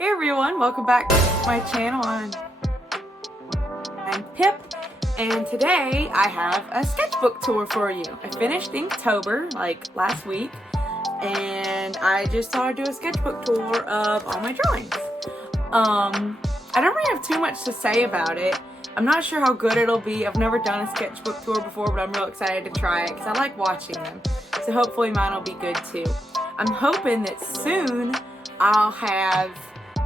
Hey everyone, welcome back to my channel. I'm Pip, and today I have a sketchbook tour for you. I finished Inktober like last week, and I just thought I'd do a sketchbook tour of all my drawings. I don't really have too much to say about it. I'm not sure how good it'll be. I've never done a sketchbook tour before, but I'm real excited to try it because I like watching them. So hopefully mine will be good too. I'm hoping that soon I'll have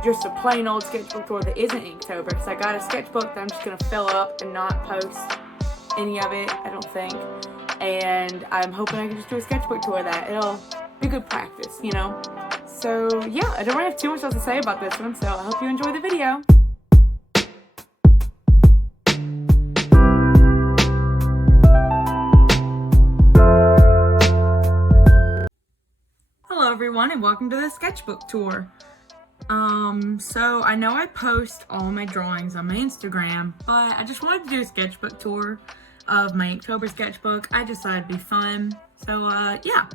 just a plain old sketchbook tour that isn't Inktober, because I got a sketchbook that I'm just going to fill up and not post any of it, I don't think. And I'm hoping I can just do a sketchbook tour of that. It'll be good practice, you know? So yeah, I don't really have too much else to say about this one, so I hope you enjoy the video. Hello everyone, and welcome to the sketchbook tour. So I know I post all my drawings on my Instagram, but I just wanted to do a sketchbook tour of my Inktober sketchbook. I just thought it'd be fun. So, yeah.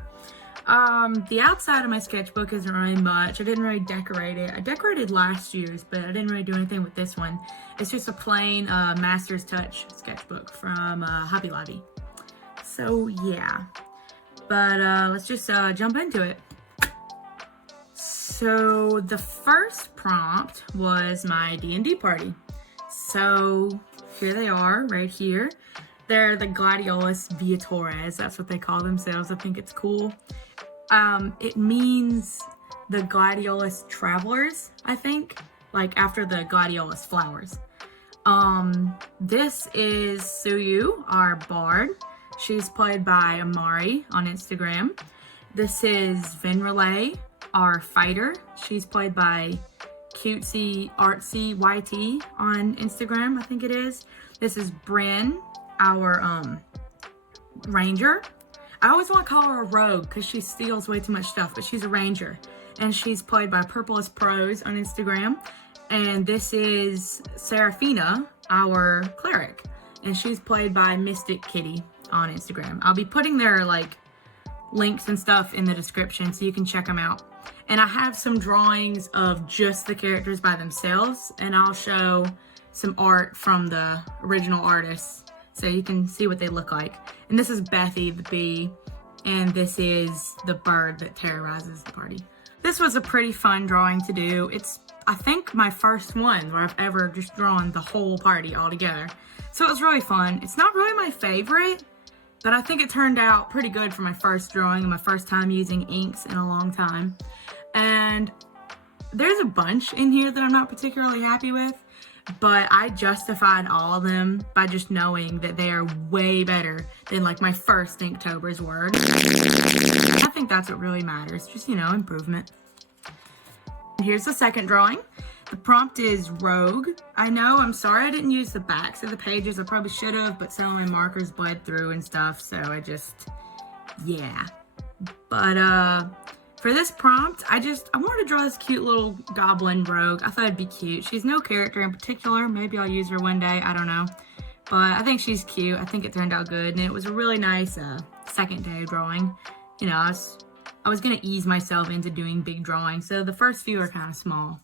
The outside of my sketchbook isn't really much. I didn't really decorate it. I decorated last year's, but I didn't really do anything with this one. It's just a plain, Master's Touch sketchbook from, Hobby Lobby. So, yeah. But, let's just, jump into it. So the first prompt was my D&D party. So here they are right here. They're the Gladiolus Viatores. That's what they call themselves. I think it's cool. It means the Gladiolus Travelers, I think, like after the Gladiolus flowers. This is Suyu, our bard. She's played by Amari on Instagram. This is Vinrelay, our fighter. She's played by Cutesy Artsy YT on Instagram, I think it is. This is Bryn, our ranger. I always want to call her a rogue because she steals way too much stuff, but she's a ranger. And she's played by Purplest Pros on Instagram. And this is Seraphina, our cleric. And she's played by Mystic Kitty on Instagram. I'll be putting their links and stuff in the description so you can check them out. And I have some drawings of just the characters by themselves, and I'll show some art from the original artists so you can see what they look like. And this is Bethy the bee, and this is the bird that terrorizes the party. This was a pretty fun drawing to do. It's, I think, my first one where I've ever just drawn the whole party all together. So it was really fun. It's not really my favorite, but I think it turned out pretty good for my first drawing and my first time using inks in a long time. And there's a bunch in here that I'm not particularly happy with, but I justified all of them by just knowing that they are way better than like my first Inktober's were. I think that's what really matters, just, you know, improvement. And here's the second drawing. The prompt is Rogue. I know, I'm sorry I didn't use the backs of the pages. I probably should have, but some of my markers bled through and stuff, so I just, yeah. But, for this prompt, I wanted to draw this cute little goblin rogue. I thought it'd be cute. She's no character in particular. Maybe I'll use her one day. I don't know. But I think she's cute. I think it turned out good. And it was a really nice second day drawing. You know, I was going to ease myself into doing big drawings. So the first few are kind of small.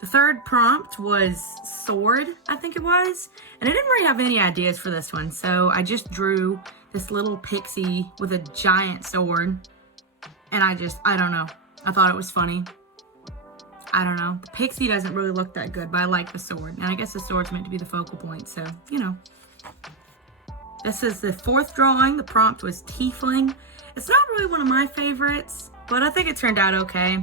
The third prompt was sword, I think it was. And I didn't really have any ideas for this one. So I just drew this little pixie with a giant sword. And I don't know. I thought it was funny. I don't know. The pixie doesn't really look that good, but I like the sword. And I guess the sword's meant to be the focal point, so, you know. This is the fourth drawing. The prompt was Tiefling. It's not really one of my favorites, but I think it turned out okay.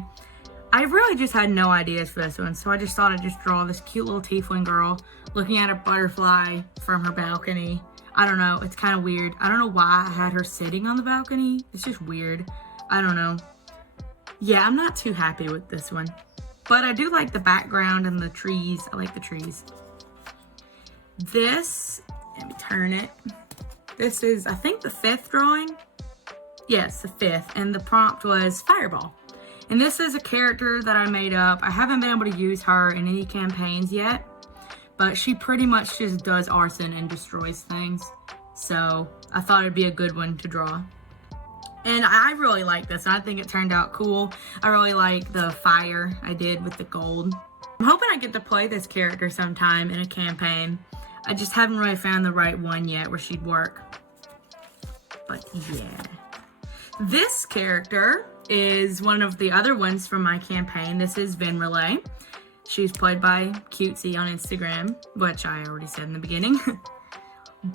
I really just had no ideas for this one, so I just thought I'd just draw this cute little Tiefling girl looking at a butterfly from her balcony. I don't know. It's kind of weird. I don't know why I had her sitting on the balcony. It's just weird. I don't know. Yeah, I'm not too happy with this one. But I do like the background and the trees. I like the trees. This, let me turn it. This is, I think, the fifth drawing. Yes, the fifth. And the prompt was Fireball. And this is a character that I made up. I haven't been able to use her in any campaigns yet. But she pretty much just does arson and destroys things. So I thought it'd be a good one to draw. And I really like this. I think it turned out cool. I really like the fire I did with the gold. I'm hoping I get to play this character sometime in a campaign. I just haven't really found the right one yet where she'd work. But yeah. This character is one of the other ones from my campaign. This is Vin Relay. She's played by Cutesy on Instagram, which I already said in the beginning.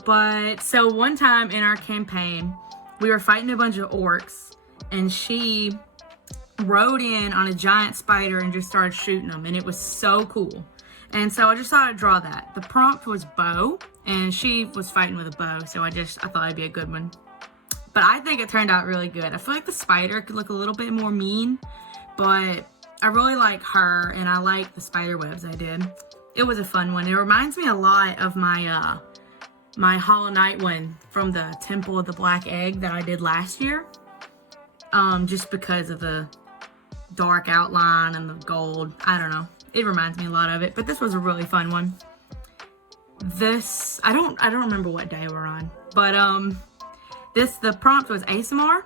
But so one time in our campaign, we were fighting a bunch of orcs, and she rode in on a giant spider and just started shooting them, and it was so cool. And so I just thought I'd draw that. The prompt was bow, and she was fighting with a bow, so I thought it'd be a good one. But I think it turned out really good. I feel like the spider could look a little bit more mean, but I really like her, and I like the spider webs I did. It was a fun one. It reminds me a lot of my my Hollow Knight one from the Temple of the Black Egg that I did last year. Just because of the dark outline and the gold. I don't know. It reminds me a lot of it, but this was a really fun one. This, I don't remember what day we're on, but the prompt was ASMR.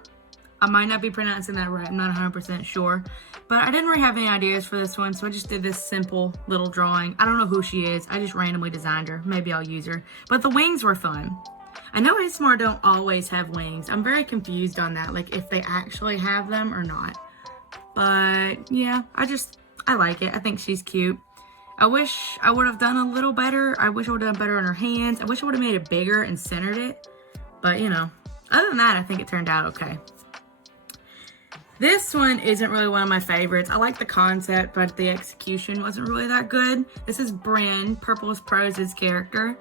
I might not be pronouncing that right. I'm not 100% sure. But I didn't really have any ideas for this one, so I just did this simple little drawing. I don't know who she is. I just randomly designed her. Maybe I'll use her. But the wings were fun. I know ASMR don't always have wings. I'm very confused on that, like if they actually have them or not. But yeah, I like it. I think she's cute. I wish I would have done a little better. I wish I would have done better on her hands. I wish I would have made it bigger and centered it. But you know, other than that, I think it turned out okay. This one isn't really one of my favorites. I like the concept, but the execution wasn't really that good. This is Bryn, Purple is Prose's character,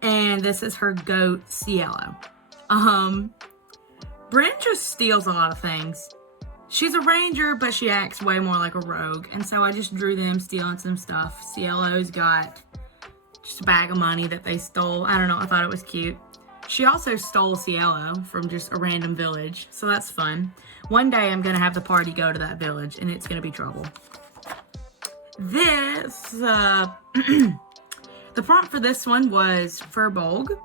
and this is her goat, Cielo. Bryn just steals a lot of things. She's a ranger, but she acts way more like a rogue, and so I just drew them stealing some stuff. Cielo's got just a bag of money that they stole. I don't know, I thought it was cute. She also stole Cielo from just a random village, so that's fun. One day I'm gonna have the party go to that village, and it's gonna be trouble. This, the prompt for this one was Furbolg,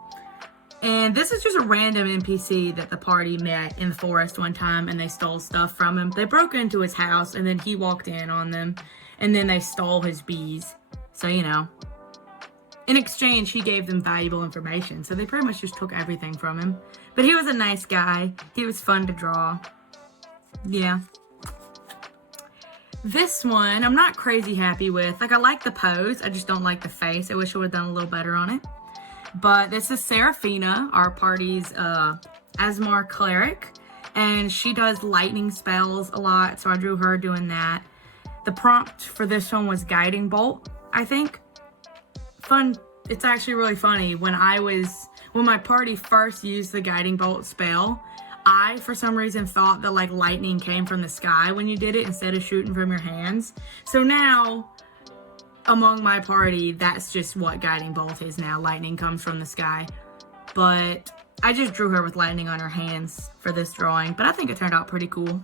and this is just a random NPC that the party met in the forest one time, and they stole stuff from him. They broke into his house, and then he walked in on them, and then they stole his bees. So, you know, in exchange, he gave them valuable information, so they pretty much just took everything from him. But he was a nice guy. He was fun to draw. Yeah. This one, I'm not crazy happy with. Like, I like the pose. I just don't like the face. I wish I would have done a little better on it. But this is Seraphina, our party's Asmar cleric. And she does lightning spells a lot, so I drew her doing that. The prompt for this one was Guiding Bolt, I think. Fun. It's actually really funny. When my party first used the Guiding Bolt spell, I, for some reason, thought that, like, lightning came from the sky when you did it instead of shooting from your hands. So now, among my party, that's just what Guiding Bolt is now. Lightning comes from the sky. But I just drew her with lightning on her hands for this drawing. But I think it turned out pretty cool.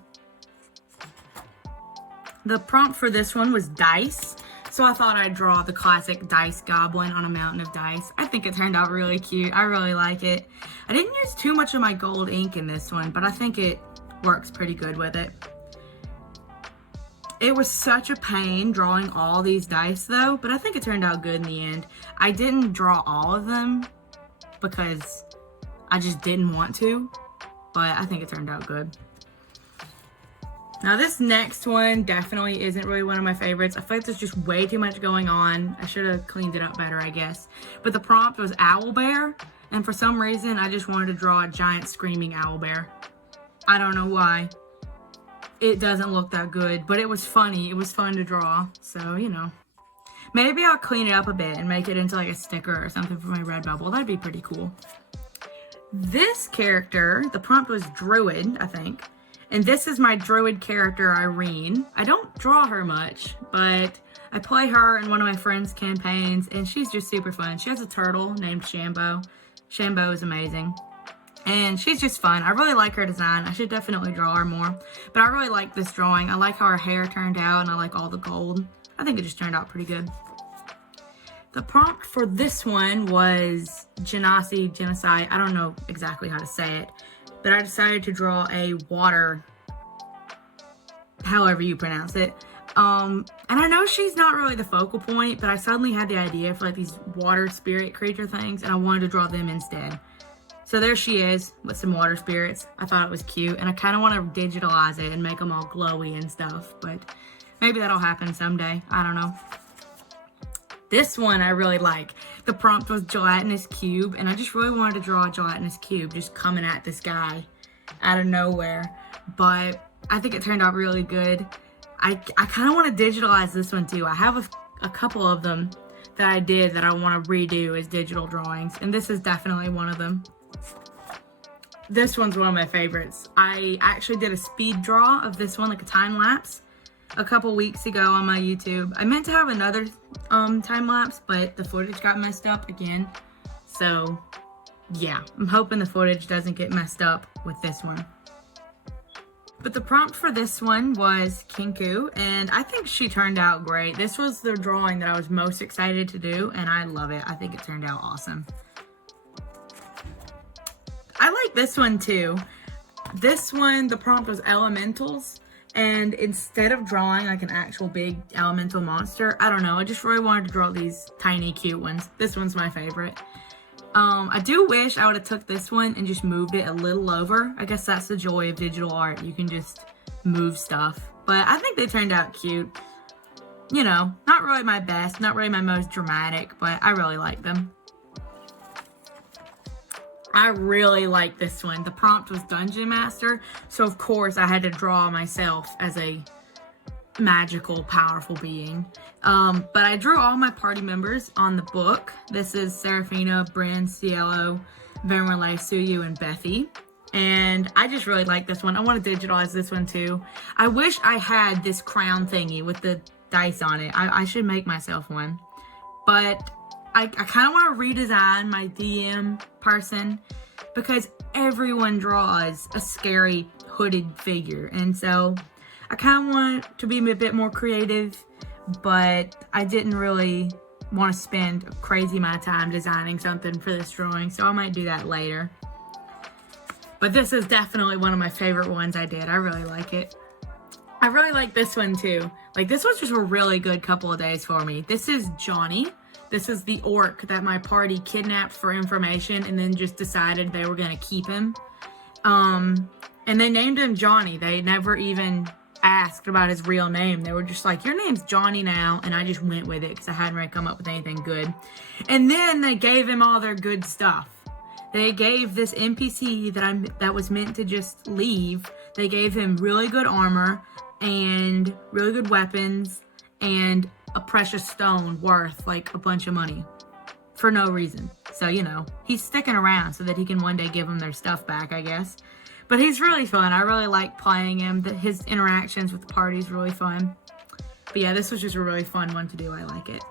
The prompt for this one was dice. So I thought I'd draw the classic dice goblin on a mountain of dice. I think it turned out really cute. I really like it. I didn't use too much of my gold ink in this one, but I think it works pretty good with it. It was such a pain drawing all these dice though, but I think it turned out good in the end. I didn't draw all of them because I just didn't want to, but I think it turned out good. Now this next one definitely isn't really one of my favorites. I feel like there's just way too much going on. I should have cleaned it up better, I guess. But the prompt was Owlbear, and for some reason I just wanted to draw a giant screaming owlbear. I don't know why. It doesn't look that good, but it was funny. It was fun to draw, so you know. Maybe I'll clean it up a bit and make it into like a sticker or something for my Redbubble. That'd be pretty cool. This character, the prompt was Druid, I think. And this is my druid character, Irene. I don't draw her much, but I play her in one of my friend's campaigns, and she's just super fun. She has a turtle named Shambo. Shambo is amazing. And she's just fun. I really like her design. I should definitely draw her more. But I really like this drawing. I like how her hair turned out, and I like all the gold. I think it just turned out pretty good. The prompt for this one was Genocide. I don't know exactly how to say it. but I decided to draw a water, however you pronounce it. And I know she's not really the focal point, but I suddenly had the idea for like these water spirit creature things, and I wanted to draw them instead. So there she is with some water spirits. I thought it was cute, and I kind of want to digitalize it and make them all glowy and stuff, but maybe that'll happen someday. I don't know. This one I really like. The prompt was gelatinous cube, and I just really wanted to draw a gelatinous cube just coming at this guy out of nowhere, but I think it turned out really good. I kind of want to digitalize this one too. I have a couple of them that I did that I want to redo as digital drawings, and this is definitely one of them. This one's one of my favorites. I actually did a speed draw of this one, like a time lapse, a couple weeks ago on my YouTube. I meant to have another time lapse, but the footage got messed up again. So yeah, I'm hoping the footage doesn't get messed up with this one. But the prompt for this one was Kinku, and I think she turned out great. This was the drawing that I was most excited to do, and I love it. I think it turned out awesome. I like this one too. This one, the prompt was elementals, and instead of drawing like an actual big elemental monster, I don't know, I just really wanted to draw these tiny cute ones. This one's my favorite. I do wish I would have took this one and just moved it a little over. I guess that's the joy of digital art. You can just move stuff. But I think they turned out cute. You know, not really my best, not really my most dramatic, but I really like them. I really like this one. The prompt was Dungeon Master, so of course I had to draw myself as a magical, powerful being. But I drew all my party members on the book. This is Serafina, Bryn, Cielo, Venrele, Suyu, and Bethy. And I just really like this one. I want to digitalize this one too. I wish I had this crown thingy with the dice on it. I should make myself one. But I kind of want to redesign my DM person because everyone draws a scary hooded figure. And so I kind of want to be a bit more creative, but I didn't really want to spend a crazy amount of time designing something for this drawing, so I might do that later. But this is definitely one of my favorite ones I did. I really like it. I really like this one too. Like, this was just a really good couple of days for me. This is Johnny. This is the orc that my party kidnapped for information and then just decided they were going to keep him. And they named him Johnny. They never even asked about his real name. They were just like, your name's Johnny now, and I just went with it because I hadn't really come up with anything good. And then they gave him all their good stuff. They gave this NPC that was meant to just leave, they gave him really good armor and really good weapons and a precious stone worth like a bunch of money for no reason. So, you know, he's sticking around so that he can one day give them their stuff back, I guess. But he's really fun. I really like playing him. His interactions with the party is really fun. But yeah, this was just a really fun one to do. I like it.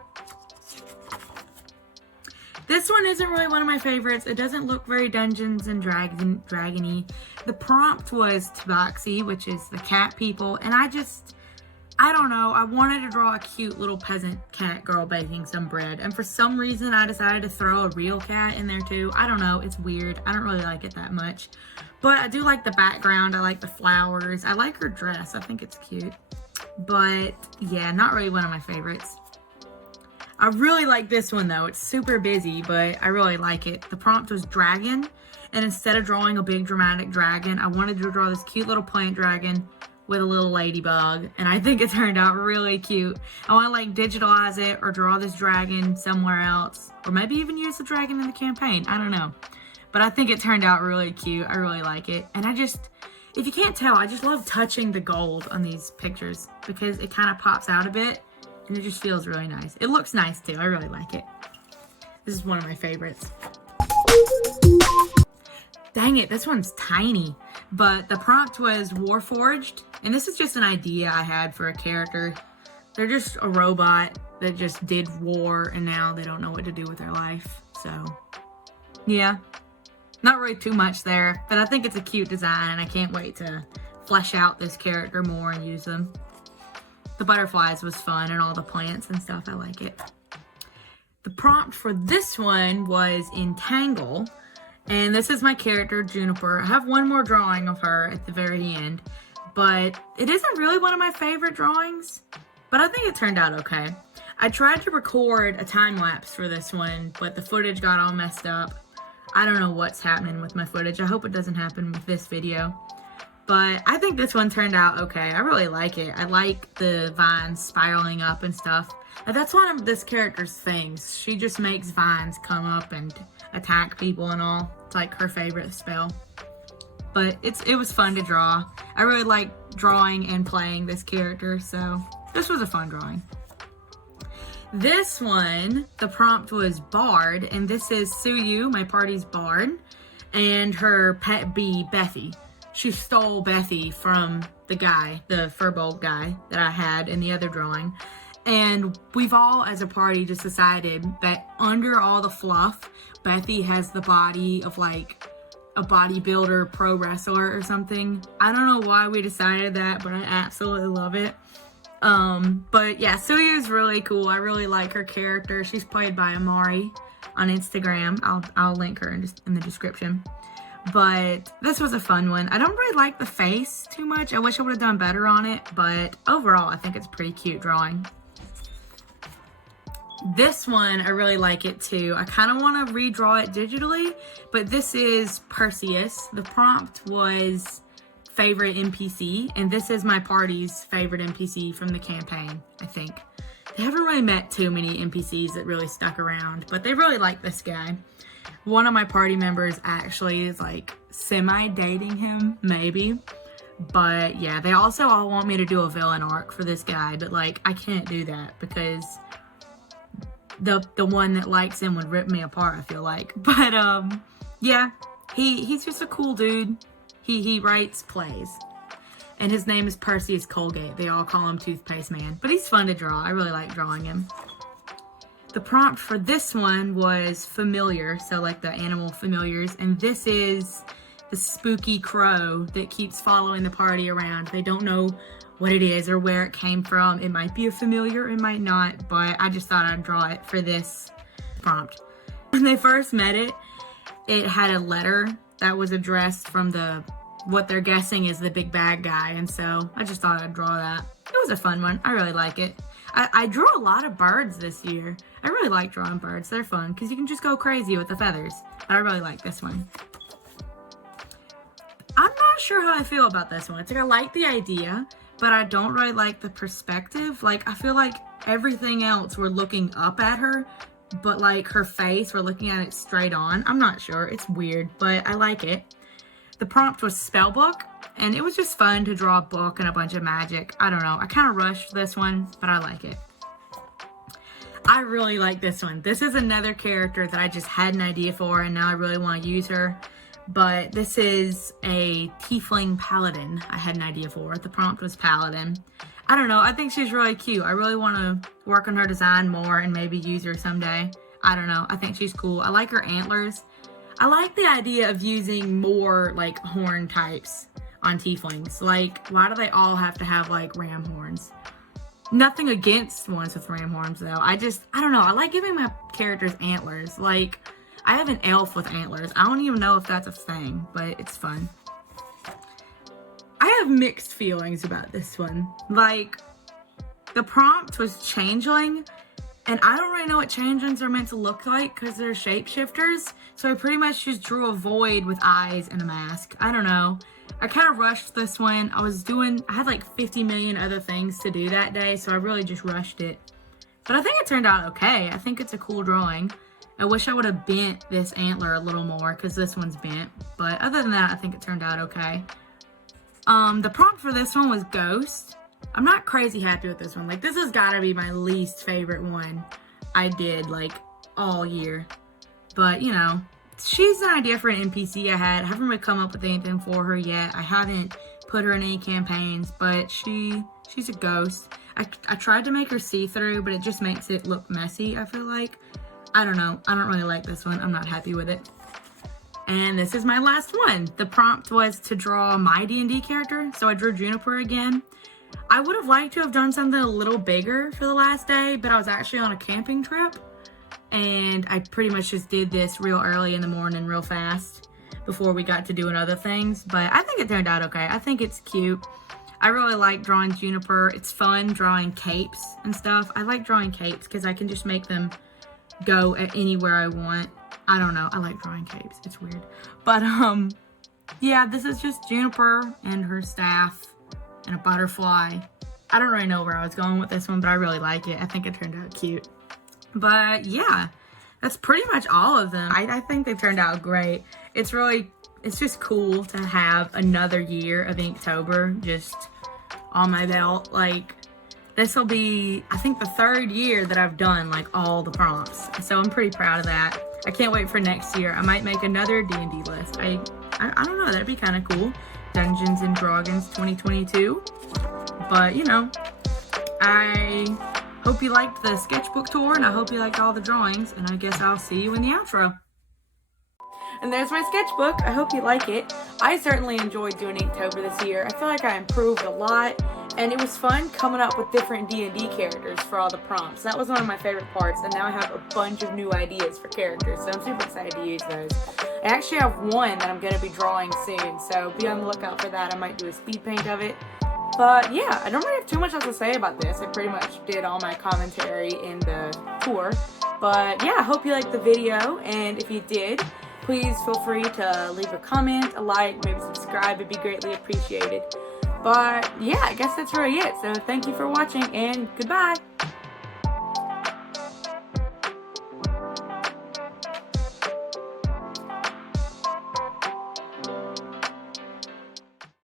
This one isn't really one of my favorites. It doesn't look very Dungeons and Dragony. The prompt was Tabaxi, which is the cat people. And I don't know. I wanted to draw a cute little peasant cat girl baking some bread. And for some reason, I decided to throw a real cat in there too. I don't know. It's weird. I don't really like it that much. But I do like the background. I like the flowers. I like her dress. I think it's cute. But yeah, not really one of my favorites. I really like this one though. It's super busy, but I really like it. The prompt was dragon. And instead of drawing a big dramatic dragon, I wanted to draw this cute little plant dragon with a little ladybug. And I think it turned out really cute. I want to like digitalize it or draw this dragon somewhere else. Or maybe even use the dragon in the campaign. I don't know. But I think it turned out really cute. I really like it. And if you can't tell, I just love touching the gold on these pictures because it kind of pops out a bit and it just feels really nice. It looks nice too. I really like it. This is one of my favorites. Dang it, this one's tiny. But the prompt was Warforged. And this is just an idea I had for a character. They're just a robot that just did war and now they don't know what to do with their life. So, yeah. Not really too much there, but I think it's a cute design and I can't wait to flesh out this character more and use them. The butterflies was fun and all the plants and stuff. I like it. The prompt for this one was Entangle. And this is my character, Juniper. I have one more drawing of her at the very end, but it isn't really one of my favorite drawings, but I think it turned out okay. I tried to record a time lapse for this one, but the footage got all messed up. I don't know what's happening with my footage. I hope it doesn't happen with this video. But I think this one turned out okay. I really like it. I like the vines spiraling up and stuff. And that's one of this character's things. She just makes vines come up and attack people and all. It's like her favorite spell. But it was fun to draw. I really like drawing and playing this character, so this was a fun drawing. This one, the prompt was Bard, and this is Suyu, my party's Bard, and her pet bee, Bethy. She stole Bethy from the guy, the furbolg guy that I had in the other drawing. And we've all, as a party, just decided that under all the fluff, Bethy has the body of like a bodybuilder pro wrestler or something. I don't know why we decided that, but I absolutely love it. But yeah, Suyu is really cool. I really like her character. She's played by Amari on Instagram. I'll link her in the description. But this was a fun one. I don't really like the face too much. I wish I would have done better on it, but overall I think it's a pretty cute drawing. This one, I really like it too. I kind of want to redraw it digitally, but this is Perseus. The prompt was favorite NPC, and this is my party's favorite NPC from the campaign, I think. They haven't really met too many NPCs that really stuck around, but they really like this guy. One of my party members actually is like semi-dating him, maybe. But yeah, they also all want me to do a villain arc for this guy, but like I can't do that because the one that likes him would rip me apart, I feel like. But yeah, he's just a cool dude. He writes plays. And his name is Perseus Colgate. They all call him Toothpaste Man. But he's fun to draw. I really like drawing him. The prompt for this one was familiar. So like the animal familiars. And this is the spooky crow that keeps following the party around. They don't know what it is or where it came from. It might be a familiar, it might not. But I just thought I'd draw it for this prompt. When they first met it, it had a letter that was addressed from what they're guessing is the big bad guy, and so I just thought I'd draw that. It was a fun one. I really like it. I drew a lot of birds this year. I really like drawing birds. They're fun because you can just go crazy with the feathers. I really like this one. I'm not sure how I feel about this one. It's like I like the idea, but I don't really like the perspective. Like I feel like everything else we're looking up at her, but like her face, we're looking at it straight on. I'm not sure. It's weird, but I like it. The prompt was Spellbook, and it was just fun to draw a book and a bunch of magic. I don't know. I kind of rushed this one, but I like it. I really like this one. This is another character that I just had an idea for, and now I really want to use her. But this is a Tiefling Paladin I had an idea for. The prompt was Paladin. I don't know. I think she's really cute. I really want to work on her design more and maybe use her someday. I don't know. I think she's cool. I like her antlers. I like the idea of using more like horn types on tieflings. Like, why do they all have to have like ram horns? Nothing against ones with ram horns though. I don't know. I like giving my characters antlers. Like, I have an elf with antlers. I don't even know if that's a thing, but it's fun. I have mixed feelings about this one. Like, the prompt was changeling, and I don't really know what changelings are meant to look like because they're shapeshifters. So I pretty much just drew a void with eyes and a mask. I don't know. I kind of rushed this one. I had like 50 million other things to do that day, so I really just rushed it. But I think it turned out okay. I think it's a cool drawing. I wish I would have bent this antler a little more because this one's bent. But other than that, I think it turned out okay. The prompt for this one was Ghost. I'm not crazy happy with this one. Like, this has got to be my least favorite one I did, like, all year. But, you know, she's an idea for an NPC I had. I haven't really come up with anything for her yet. I haven't put her in any campaigns, but she's a ghost. I tried to make her see-through, but it just makes it look messy, I feel like. I don't know. I don't really like this one. I'm not happy with it. And this is my last one. The prompt was to draw my D&D character, so I drew Juniper again. I would have liked to have done something a little bigger for the last day, but I was actually on a camping trip. and I pretty much just did this real early in the morning, real fast, before we got to doing other things. But I think it turned out okay. I think it's cute. I really like drawing juniper. It's fun drawing capes and stuff. I like drawing capes because I can just make them go at anywhere I want. I don't know. I like drawing capes. It's weird. But, yeah, this is just Juniper and her staff and a butterfly. I don't really know where I was going with this one, but I really like it. I think it turned out cute. But, yeah, that's pretty much all of them. I think they turned out great. It's just cool to have another year of Inktober just on my belt. Like, this will be, I think, the 3rd year that I've done, like, all the prompts. So I'm pretty proud of that. I can't wait for next year. I might make another D&D list. I don't know, that'd be kind of cool. Dungeons and Dragons 2022. But, you know, I hope you liked the sketchbook tour, and I hope you liked all the drawings, and I guess I'll see you in the outro. And there's my sketchbook. I hope you like it. I certainly enjoyed doing Inktober this year. I feel like I improved a lot, and it was fun coming up with different D&D characters for all the prompts. That was one of my favorite parts, and now I have a bunch of new ideas for characters, so I'm super excited to use those. I actually have one that I'm going to be drawing soon, so be on the lookout for that. I might do a speed paint of it. But yeah, I don't really have too much else to say about this. I pretty much did all my commentary in the tour. But yeah, I hope you liked the video, and if you did, please feel free to leave a comment, a like, maybe subscribe. It'd be greatly appreciated. But yeah, I guess that's really it. So thank you for watching, and goodbye.